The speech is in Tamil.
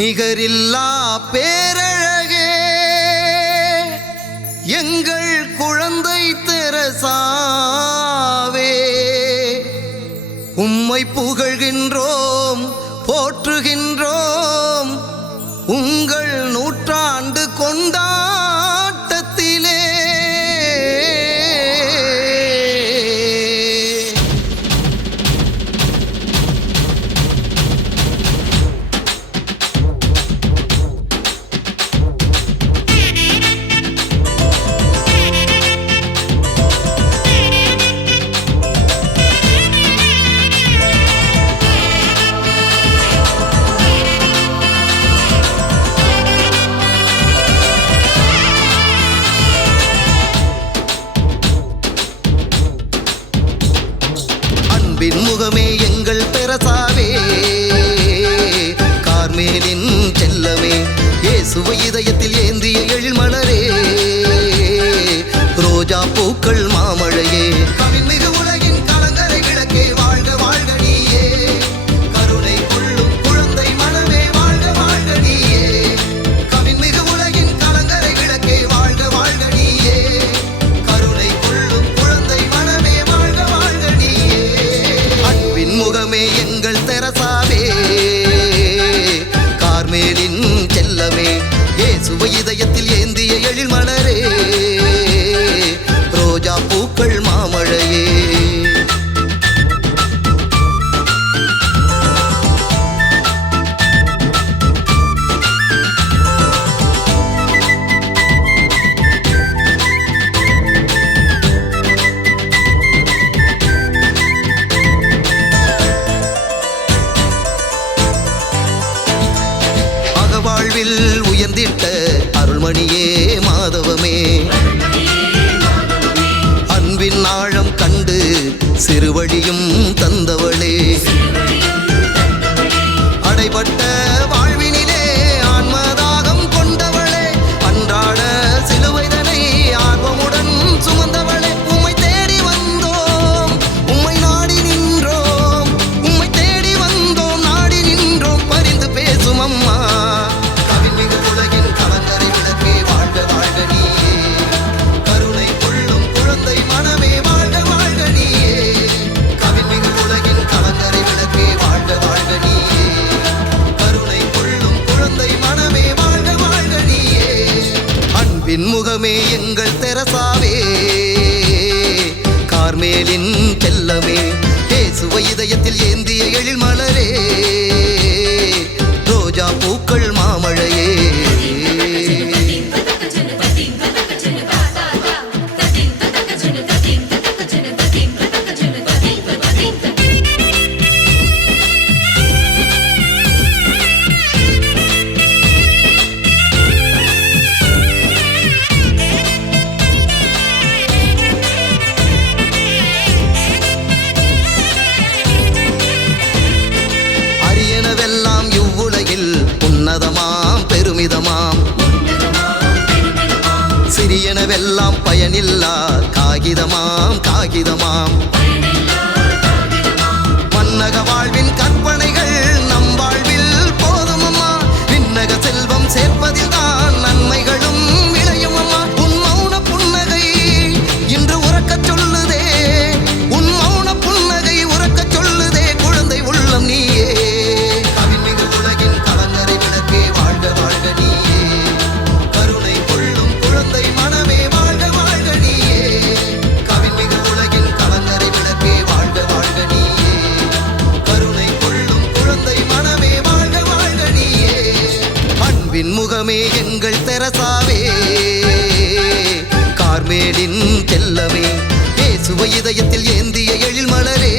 நிகரில்லா பேரழகே எங்கள் குழந்தை தெரசாவே, உம்மை புகழ்கின்றோம் போற்றுகின்றோம் உங்கள் நூற்றாண்டு கொண்டாட்டத்திலே. அன்பின் முகமே எங்கள் தெரசாவே, கார்மேலின் செல்லமே, இயேசுவை இதயத்தில் ஏந்திய எழில்மலரே, ரோஜா பூக்கள் மாமழையே, கவின்மிகு உலகின் கலங்கரை விளக்கே, வாழ்க வாழ்க நீயே, கருணை கொள்ளும் குழந்தை மனமே, வாழ்க வாழ்க நீயே, கவின்மிகு உலகின் கலங்கரை விளக்கே, வாழ்க வாழ்க நீயே, கருணை கொள்ளும் குழந்தை மனமே, வாழ்க வாழ்க நீயே. அன்பின் முகமே எங்கள் தெரசாவே, கார்மேலின் செல்லமே, இயேசுவை இதயத்தில் ஏந்திய எழில்மலரே, ரோஜா பூக்கள் மாமழையே. அகவாழ்வில் உயர்ந்திட்ட அருள்மணியே மாதவமே, அன்பின் ஆழம் கண்டு சிறுவழியும் தந்தவளே, அடைபட்ட வாழ்வினிலே ஆன்மதாகம் கொண்டவளே, அன்றாட சிலுவைதனை ஆர்வமுடன் சுமந்தவளே, உம்மை தேடி வந்தோம் உம்மை நாடி நின்றோம், உம்மை தேடி வந்தோம் நாடி நின்றோம், பரிந்து பேசும் அம்மா, கவின்மிகு உலகின் கலங்கரை விளக்கே, வாழ்க வாழ்க நீயே, கருணை கொள்ளும் குழந்தை மனமே, வாழ்க வாழ்க நீயே, கவின்மிகு உலகின் கலங்கரை விளக்கே, வாழ்க வாழ்க நீயே, கருணை கொள்ளும் குழந்தை மனமே, வாழ்க வாழ்க நீயே. அன்பின் முகமே எங்கள் தெரசாவே, கார்மேலின் செல்லமே, இயேசுவை இதயத்தில் ஏந்திய எழில்மலரே, ரோஜா பூக்கள் மாமழையே. அரியனவெல்லாம் இவ்வுலகில் உன்னதமாம் பெருமிதமாம், சிறியனவெல்லாம் பயனில்லா காகிதமாம் காகிதமாம், மன்னக வாழ்வின் கற்பனைகள் நம் வாழ்வில் போதும் அம்மா, விண்ணக செல்வம் சேர்ப்பதில் தான் நன்மைகளும் விளையும் அம்மா, உன் மௌன புன்னகை இன்று உறக்கச் சொல்லுதே, உன் மௌன புன்னகை உறக்கச் சொல்லுதே, குழந்தை உள்ளம் நீயே, கவின்மிகு உலகின் கலங்கரை விளக்கே, வாழ்க வாழ்க நீயே, கருணை கொள்ளும் குழந்தை மனமே, வாழ்க வாழ்க நீயே, கவின்மிகு உலகின் கலங்கரை விளக்கே, வாழ்க வாழ்க நீயே, கருணை கொள்ளும் குழந்தை மனமே, வாழ்க வாழ்க நீயே. அன்பின் முகமே எங்கள் தெரசாவே, கார்மேலின் செல்லமே, இயேசுவை இதயத்தில் ஏந்திய எழில்மலரே,